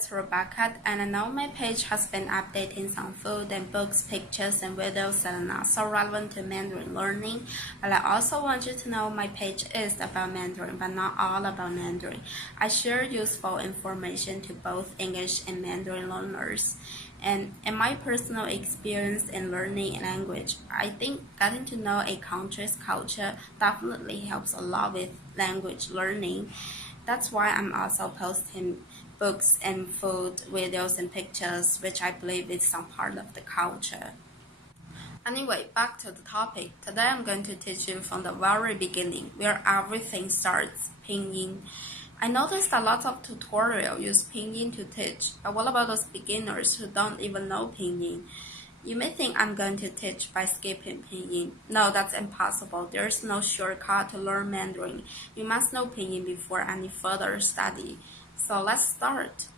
it's Rebecca, and I know my page has been updating some food and books, pictures, and videos that are not so relevant to Mandarin learning. But I also want you to know my page is about Mandarin, but not all about Mandarin. I share useful information to both English and Mandarin learners. And in my personal experience in learning a language, I think getting to know a country's culture definitely helps a lot with language learning. That's why I'm also posting books and food, videos and pictures, which I believe is some part of the culture. Anyway, back to the topic. Today I'm going to teach you from the very beginning, where everything starts, Pinyin. I noticed a lot of tutorials use Pinyin to teach, but what about those beginners who don't even know Pinyin? You may think I'm going to teach by skipping Pinyin. No, that's impossible. There's no shortcut to learn Mandarin. You must know Pinyin before any further study. So let's start.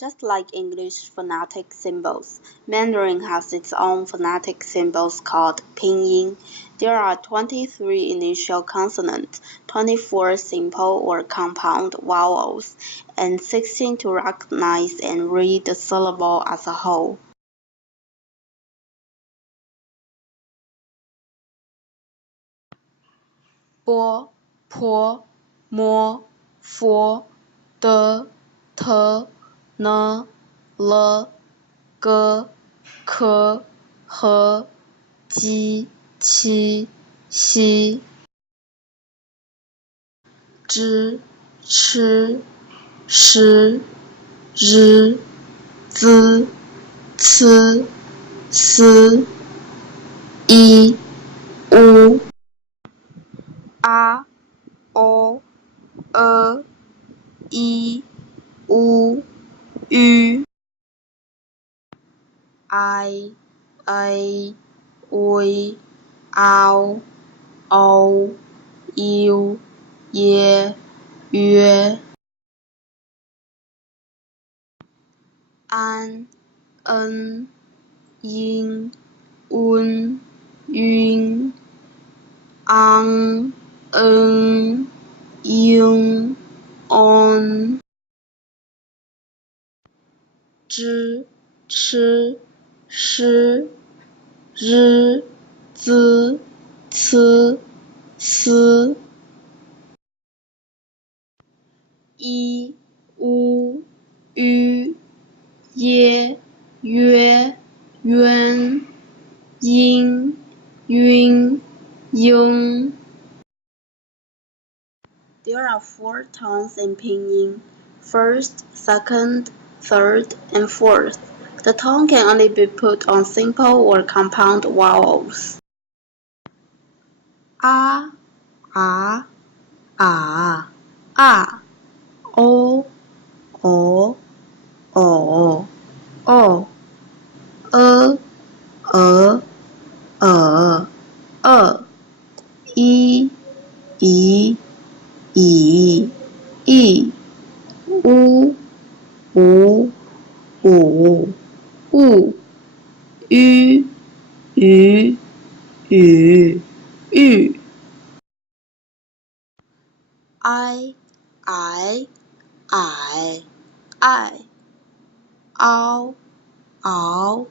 Just like English phonetic symbols, Mandarin has its own phonetic symbols called Pinyin. There are 23 initial consonants, 24 simple or compound vowels, and 16 to recognize and read the syllable as a whole. Bo, po, mo, fo, de, te, ne, le, ge, ke, he, ji, qi, xi, zhi, chi, shi, zhi, zi, ci, si, i, u, a, o, e, i, u, ü, I, a, oi, ao, o, iu, ye, yue, an, en, yin, un, yun, ang, en, yung, on, zhi, chi, shi, zhi, zi, ci, si, i, u, ü, ye, yue, yuan, yin, yun, yung. There are 4 tones in Pinyin: first, second, third, and fourth. The tone can only be put on simple or compound vowels. A, a, a, o, o, o, i, i, i, u, u, ü, ü, I, ow, ow,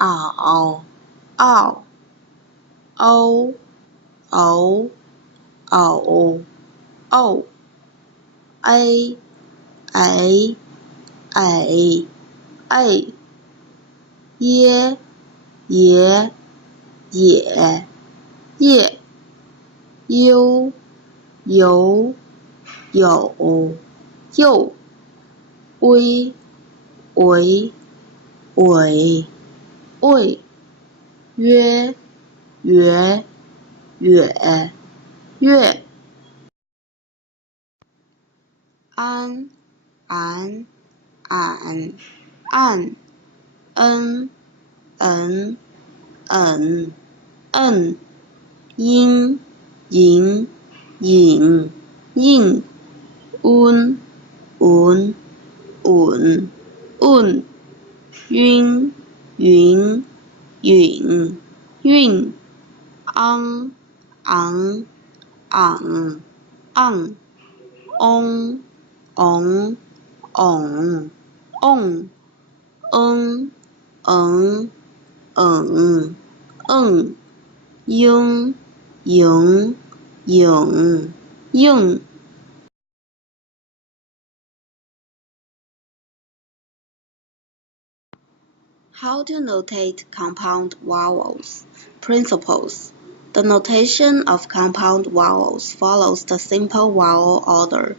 ow, ow, o, o, o, a, ye, ye, you, you, we, yue, yue, an, en, yin, yin, un, yun, yun, ang, ang, on, ong, ong, eng, eng, eng, eng, ing, ing, ing, ing. How to notate compound vowels. Principles. The notation of compound vowels follows the simple vowel order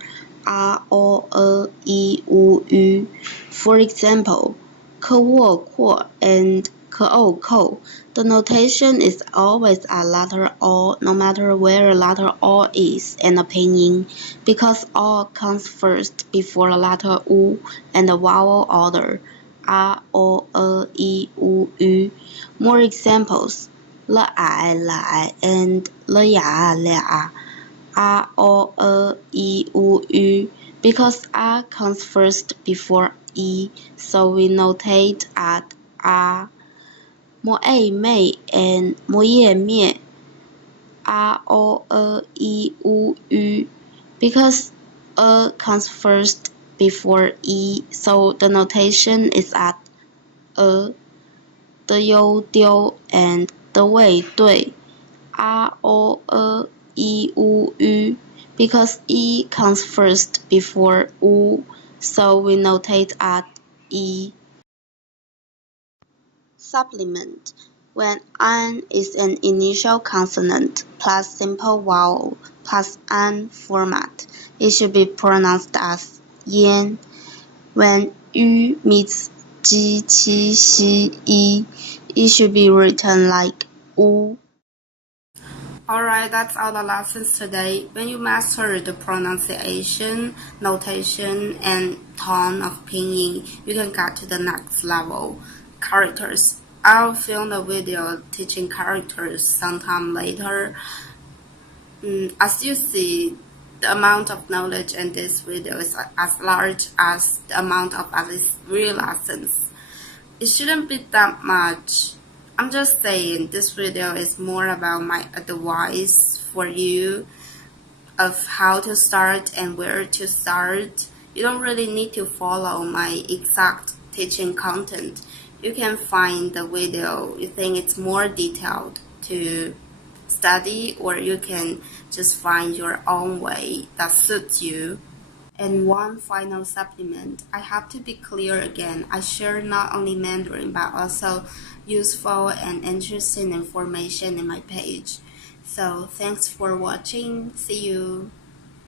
a, o, e, i, u, ü. For example, k, wo, quo, and k, o, ko. The notation is always a letter O no matter where a letter O is in a pinyin, because O comes first before a letter U and the vowel order a, o, e, i, u, ü. More examples: lại, and lạ. A, o, e, i, u, ü. Because a comes first before e, so we notate at a. Mo a, may, and mo ye, mie. A, o, e, i, u, ü. Because a comes first before e, so the notation is at a, 的优丢 and 的位对 r o e u ü, because e comes first before u, so we notate at e. Supplement. When an is an initial consonant plus simple vowel plus an format, it should be pronounced as yen. When ü meets ji, qi, xi, yi, it should be written like u. Alright, that's all the lessons today. When you master the pronunciation, notation, and tone of Pinyin, you can get to the next level. Characters. I'll film the video teaching characters sometime later. As you see, the amount of knowledge in this video is as large as the amount of at least 3 lessons. It shouldn't be that much. I'm just saying this video is more about my advice for you of how to start and where to start. You don't really need to follow my exact teaching content. You can find the video you think it's more detailed to study, or you can just find your own way that suits you. And one final supplement, I have to be clear again, I share not only Mandarin but also useful and interesting information in my page. So thanks for watching. See you.